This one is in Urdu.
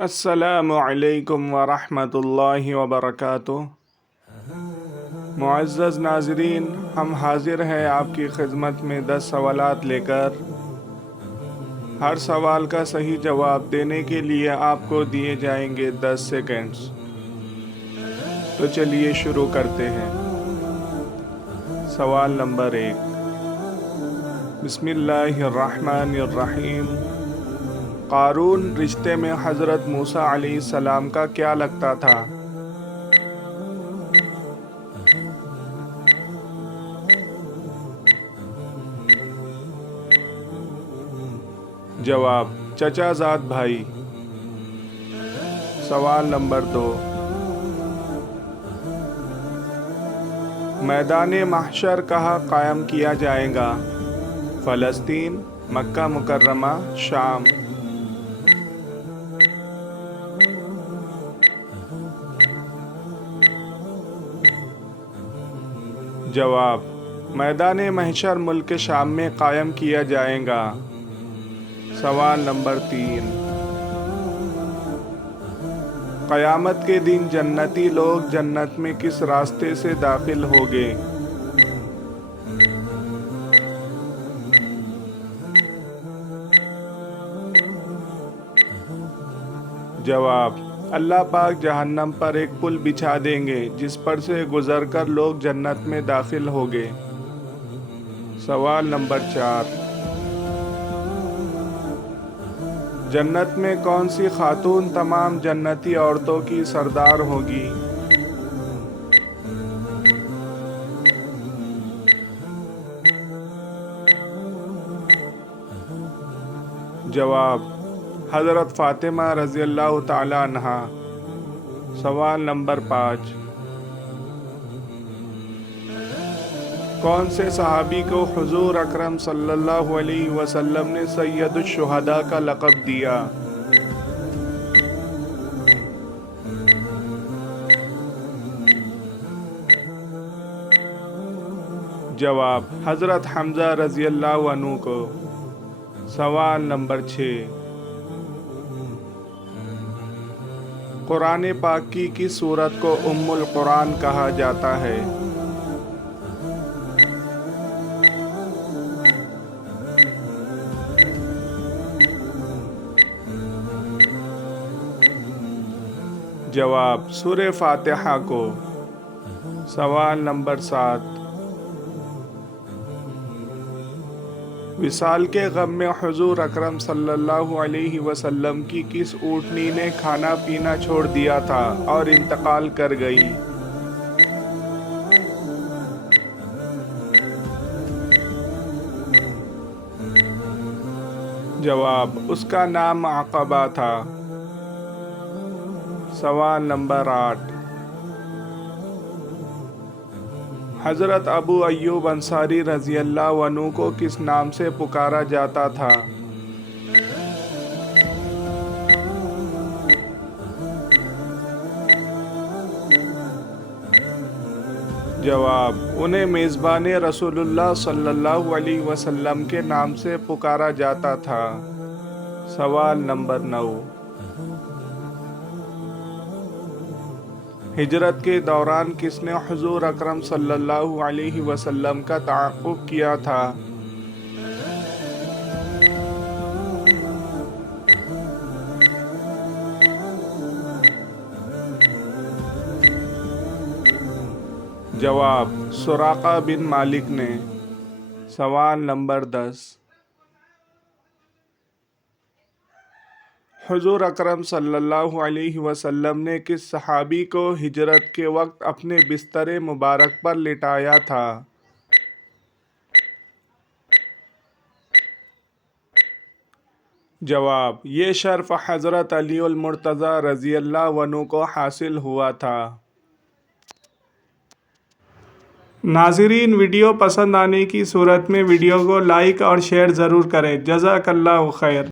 السلام علیکم ورحمۃ اللہ وبرکاتہ۔ معزز ناظرین، ہم حاضر ہیں آپ کی خدمت میں 10 سوالات لے کر۔ ہر سوال کا صحیح جواب دینے کے لیے آپ کو دیے جائیں گے 10 سیکنڈز۔ تو چلیے شروع کرتے ہیں۔ سوال نمبر 1، بسم اللہ الرحمن الرحیم۔ قارون رشتے میں حضرت موسیٰ علیہ السلام کا کیا لگتا تھا؟ جواب: چچا زاد بھائی۔ سوال نمبر 2، میدان محشر کہاں قائم کیا جائے گا؟ فلسطین، مکہ مکرمہ، شام۔ جواب: میدان محشر ملک شام میں قائم کیا جائے گا۔ سوال نمبر 3، قیامت کے دن جنتی لوگ جنت میں کس راستے سے داخل ہوگے؟ جواب: اللہ پاک جہنم پر ایک پل بچھا دیں گے جس پر سے گزر کر لوگ جنت میں داخل ہوگے۔ سوال نمبر 4، جنت میں کون سی خاتون تمام جنتی عورتوں کی سردار ہوگی؟ جواب: حضرت فاطمہ رضی اللہ تعالی عنہا۔ سوال نمبر 5، کون سے صحابی کو حضور اکرم صلی اللہ علیہ وسلم نے سید الشہداء کا لقب دیا؟ جواب: حضرت حمزہ رضی اللہ عنہ کو۔ سوال نمبر 6، قرآن پاک کی کس سورت کو ام القرآن کہا جاتا ہے؟ جواب: سورہ فاتحہ کو۔ سوال نمبر 7، وصال کے غم میں حضور اکرم صلی اللہ علیہ وسلم کی کس اونٹنی نے کھانا پینا چھوڑ دیا تھا اور انتقال کر گئی؟ جواب: اس کا نام عقبہ تھا۔ سوال نمبر 8، حضرت ابو ایوب انصاری رضی اللہ عنہ کو کس نام سے پکارا جاتا تھا؟ جواب: انہیں میزبان رسول اللہ صلی اللہ علیہ وسلم کے نام سے پکارا جاتا تھا۔ سوال نمبر 9، ہجرت کے دوران کس نے حضور اکرم صلی اللہ علیہ وسلم کا تعاقب کیا تھا؟ جواب: سراقہ بن مالک نے۔ سوال نمبر 10، حضور اکرم صلی اللہ علیہ وسلم نے کس صحابی کو ہجرت کے وقت اپنے بستر مبارک پر لٹایا تھا؟ جواب: یہ شرف حضرت علی المرتضیٰ رضی اللہ عنہ کو حاصل ہوا تھا۔ ناظرین، ویڈیو پسند آنے کی صورت میں ویڈیو کو لائک اور شیئر ضرور کریں۔ جزاک اللہ خیر۔